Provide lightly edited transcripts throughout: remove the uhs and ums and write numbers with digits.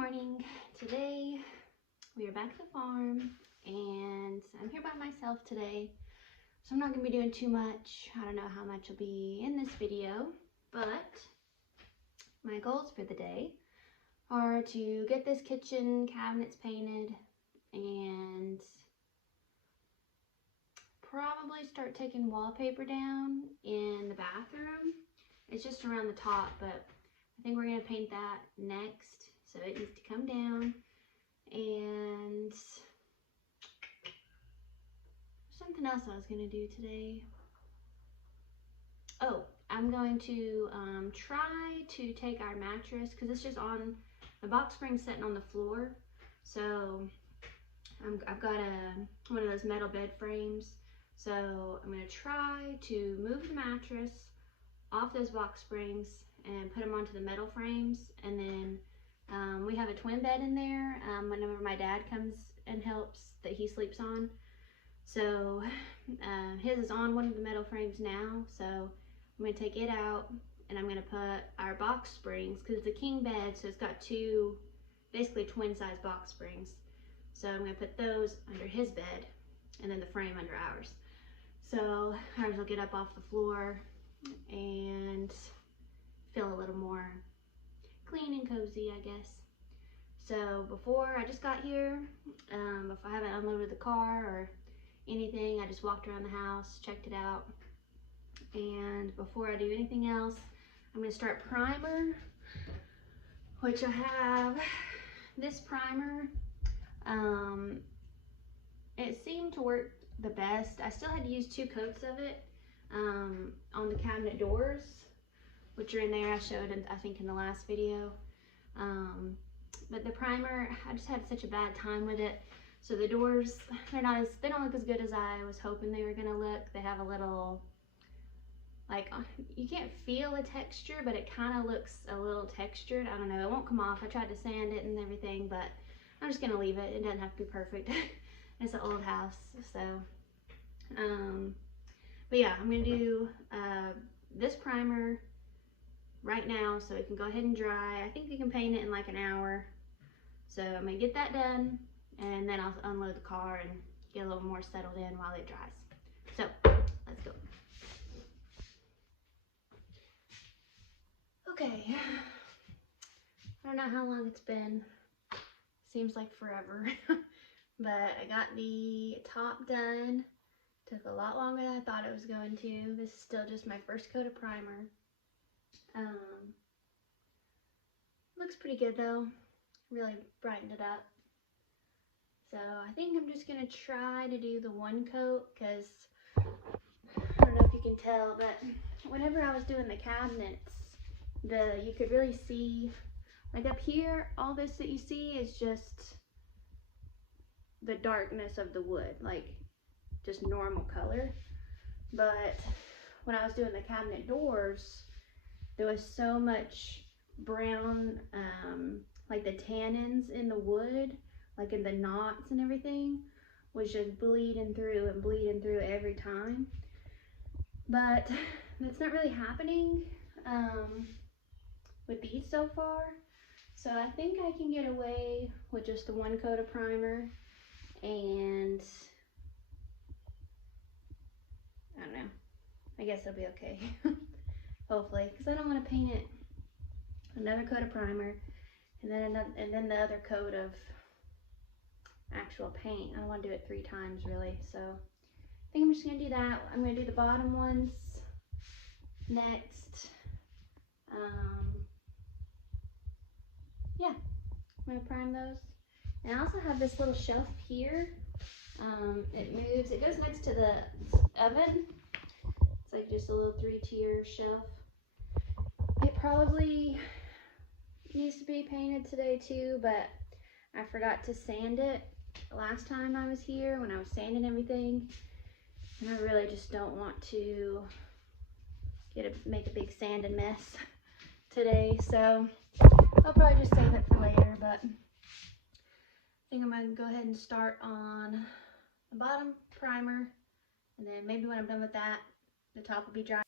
morning. Today we are back at the farm and I'm here by myself today, so I'm not going to be doing too much. I don't know how much will be in this video, but my goals for the day are to get this kitchen cabinets painted and probably start taking wallpaper down in the bathroom. It's just around the top, but I think we're going to paint that next. So it needs to come down, and something else I was going to do today. Oh, I'm going to try to take our mattress, because it's just on, the box spring's sitting on the floor. So I've got one of those metal bed frames. So I'm going to try to move the mattress off those box springs and put them onto the metal frames, and then we have a twin bed in there whenever my dad comes and helps that he sleeps on. So his is on one of the metal frames now, so I'm going to take it out and I'm going to put our box springs, because it's a king bed, so it's got two basically twin size box springs. So I'm going to put those under his bed and then the frame under ours. So ours will get up off the floor and feel a little more clean and cozy, I guess. So before I just got here, if I haven't unloaded the car or anything, I just walked around the house, checked it out. And before I do anything else, I'm going to start primer, which I have this primer. It seemed to work the best. I still had to use 2 coats of it on the cabinet doors, which are in there. I showed it, I think, in the last video. But the primer, I just had such a bad time with it. So the doors, they don't look as good as I was hoping they were gonna look. They have a little, like, you can't feel a texture, but it kind of looks a little textured. I don't know, it won't come off. I tried to sand it and everything, but I'm just gonna leave it. It doesn't have to be perfect. It's an old house, so. But yeah, I'm gonna do this primer right now so it can go ahead and dry. I think we can paint it in like an hour. So I'm gonna get that done, and then I'll unload the car and get a little more settled in while it dries. So let's go. Okay, I don't know how long it's been. Seems like forever. But I got the top done. Took a lot longer than I thought it was going to. This is still just my first coat of primer. Looks pretty good though. Really brightened it up. So I think I'm just gonna try to do the 1 coat, because I don't know if you can tell, but whenever I was doing the cabinets, you could really see, like up here, all this that you see is just the darkness of the wood, like just normal color. But when I was doing the cabinet doors, there was so much brown, like the tannins in the wood, like in the knots and everything, was just bleeding through and bleeding through every time. But that's not really happening with these so far. So I think I can get away with just the 1 coat of primer, and I don't know, I guess it'll be okay. Hopefully, because I don't want to paint it another coat of primer and then the other coat of actual paint. I don't want to do it 3 times really. So I think I'm just gonna do that. I'm gonna do the bottom ones next. Yeah, I'm gonna prime those. And I also have this little shelf here. It moves, it goes next to the oven. It's like just a little 3-tier shelf. It probably needs to be painted today too, but I forgot to sand it last time I was here when I was sanding everything. And I really just don't want to make a big sanding mess today. So I'll probably just save it for later, but I think I'm gonna go ahead and start on the bottom primer, and then maybe when I'm done with that, the top will be dry.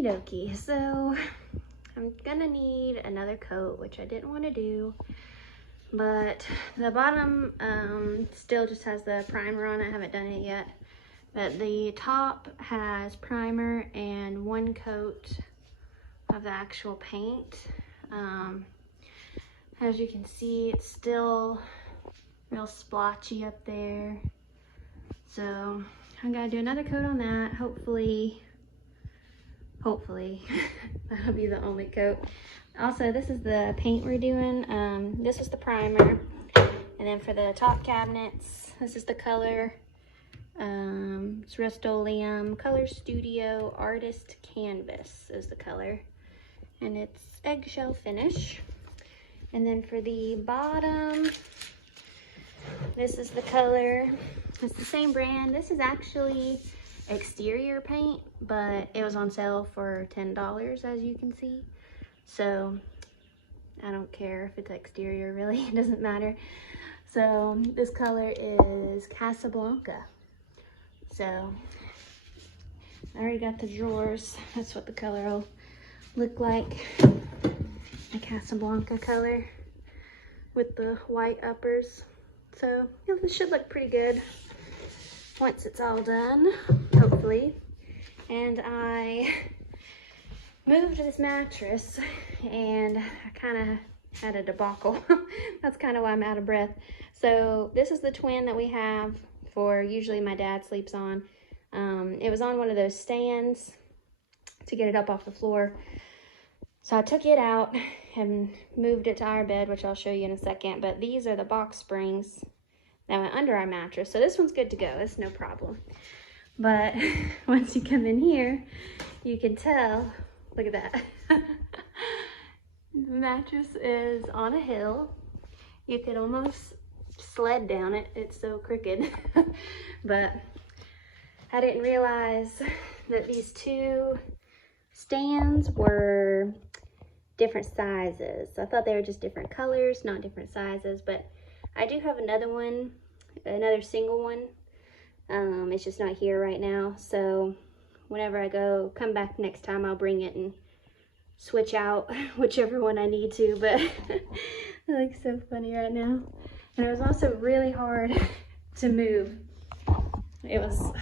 Okie dokie, so I'm gonna need another coat, which I didn't want to do, but the bottom still just has the primer on it. I haven't done it yet, but the top has primer and one coat of the actual paint. As you can see, it's still real splotchy up there, so I'm gonna do another coat on that. Hopefully that'll be the only coat. Also, this is the paint we're doing. This is the primer, and then for the top cabinets, this is the color. It's Rust-Oleum Color Studio Artist Canvas is the color, and it's eggshell finish. And then for the bottom, this is the color. It's the same brand. This is actually exterior paint, but it was on sale for $10, as you can see. So I don't care if it's exterior, really, it doesn't matter. So this color is Casablanca. So I already got the drawers. That's what the color will look like. A Casablanca color with the white uppers. So yeah, this should look pretty good once it's all done, hopefully. And I moved this mattress and I kind of had a debacle. That's kind of why I'm out of breath. So this is the twin that we have for usually my dad sleeps on. It was on one of those stands to get it up off the floor. So I took it out and moved it to our bed, which I'll show you in a second. But these are the box springs that went under our mattress. So this one's good to go. It's no problem. But once you come in here, you can tell, look at that. The mattress is on a hill. You could almost sled down it. It's so crooked. But I didn't realize that these two stands were different sizes. I thought they were just different colors, not different sizes, but I do have another one, another single one. It's just not here right now, so whenever I come back next time, I'll bring it and switch out whichever one I need to, but it looks so funny right now. And it was also really hard to move. It was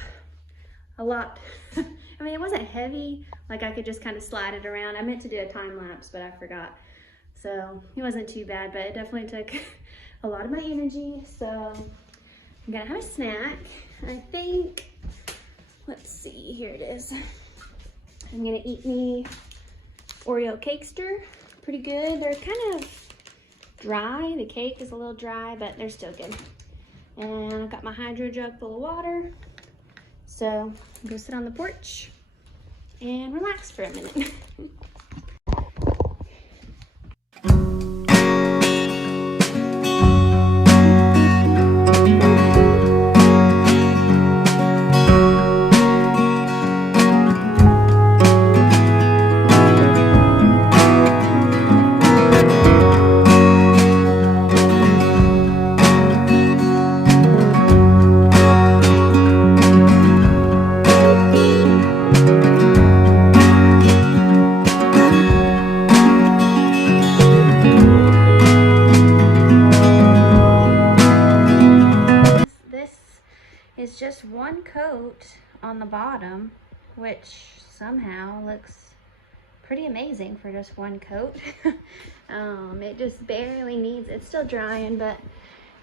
a lot. I mean, it wasn't heavy, like I could just kind of slide it around. I meant to do a time lapse, but I forgot. So it wasn't too bad, but it definitely took a lot of my energy. So I'm gonna have a snack. I think, let's see, here it is. I'm gonna eat me Oreo Cakester. Pretty good. They're kind of dry. The cake is a little dry, but they're still good. And I've got my hydro jug full of water. So I'm gonna sit on the porch and relax for a minute. It's just one coat on the bottom, which somehow looks pretty amazing for just one coat. It just barely needs, it's still drying, but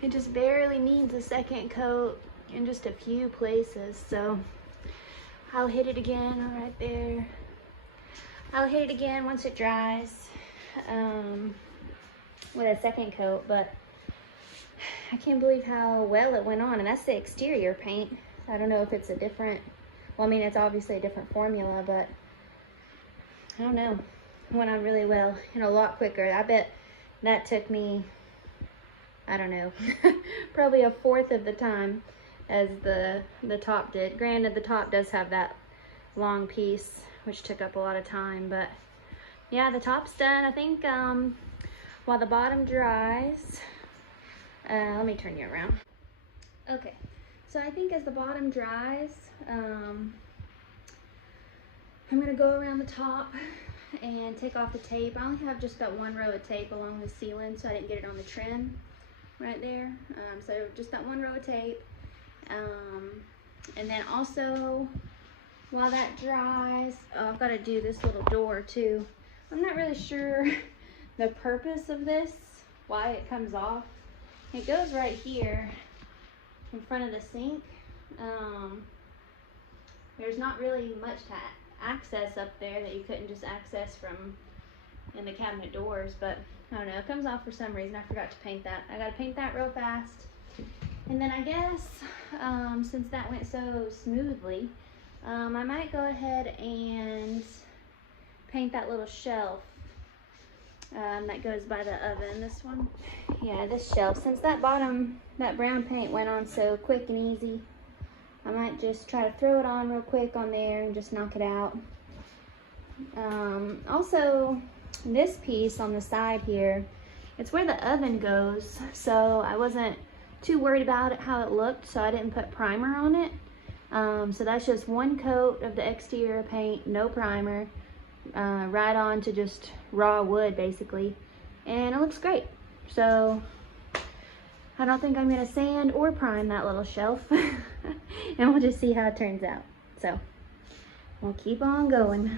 it just barely needs a second coat in just a few places. So I'll hit it again right there. I'll hit it again once it dries with a second coat, but I can't believe how well it went on, and that's the exterior paint. I don't know if it's a different, well, I mean, it's obviously a different formula, but I don't know. It went on really well and a lot quicker. I bet that took me, I don't know, probably a fourth of the time as the top did. Granted, the top does have that long piece, which took up a lot of time, but yeah, the top's done. I think while the bottom dries, let me turn you around. Okay, so I think as the bottom dries, I'm gonna go around the top and take off the tape. I only have just that one row of tape along the ceiling, so I didn't get it on the trim right there. So just that one row of tape. And then also, while that dries, I've got to do this little door too. I'm not really sure the purpose of this, why it comes off. It goes right here in front of the sink. There's not really much to access up there that you couldn't just access from in the cabinet doors, but I don't know, it comes off for some reason. I forgot to paint that. I gotta paint that real fast. And then I guess, since that went so smoothly, I might go ahead and paint that little shelf that goes by the oven. This one, yeah, this shelf. Since that brown paint went on so quick and easy, I might just try to throw it on real quick on there and just knock it out. Also, this piece on the side here, it's where the oven goes, so I wasn't too worried about it, how it looked, so I didn't put primer on it. So that's just one coat of the exterior paint, no primer, right on to just raw wood basically, and it looks great. So I don't think I'm gonna sand or prime that little shelf and we'll just see how it turns out. So we'll keep on going.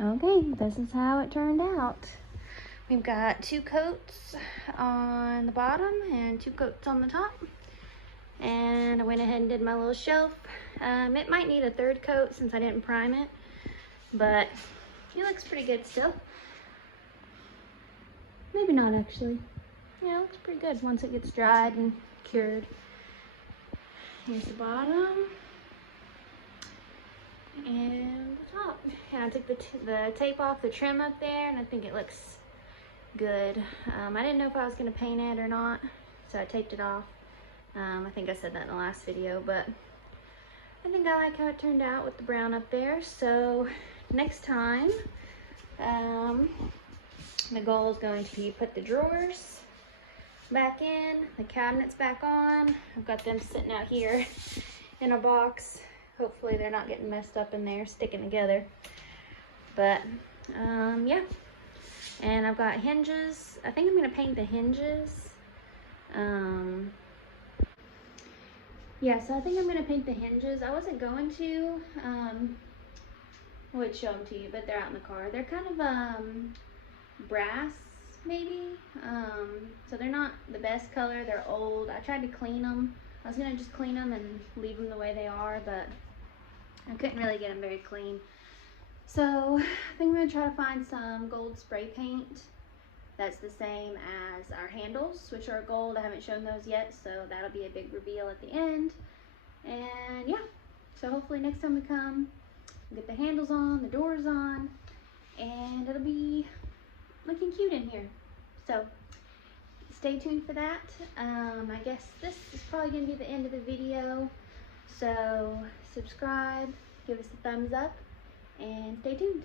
Okay, this is how it turned out. We've got 2 coats on the bottom and 2 coats on the top. And I went ahead and did my little shelf. It might need a 3rd coat since I didn't prime it, but it looks pretty good still. Maybe not actually. Yeah, it looks pretty good once it gets dried and cured. Here's the bottom and the top. And I took the tape off the trim up there, and I think it looks good. I didn't know if I was gonna paint it or not, so I taped it off. I think I said that in the last video, but I think I like how it turned out with the brown up there. So next time, the goal is going to be put the drawers back in, the cabinets back on. I've got them sitting out here in a box. Hopefully they're not getting messed up in there, sticking together. But yeah, and I've got hinges. I think I'm gonna paint the hinges. Yeah, so I think I'm gonna paint the hinges. I wasn't going to. I would show them to you, but they're out in the car. They're kind of brass, maybe. So they're not the best color. They're old. I tried to clean them. I was gonna just clean them and leave them the way they are, but I couldn't really get them very clean. So I think I'm gonna try to find some gold spray paint that's the same as our handles, which are gold. I haven't shown those yet, so that'll be a big reveal at the end. And yeah, so hopefully next time we come, we'll get the handles on, the doors on, and it'll be looking cute in here. So stay tuned for that. I guess this is probably gonna be the end of the video. So subscribe, give us a thumbs up, and stay tuned.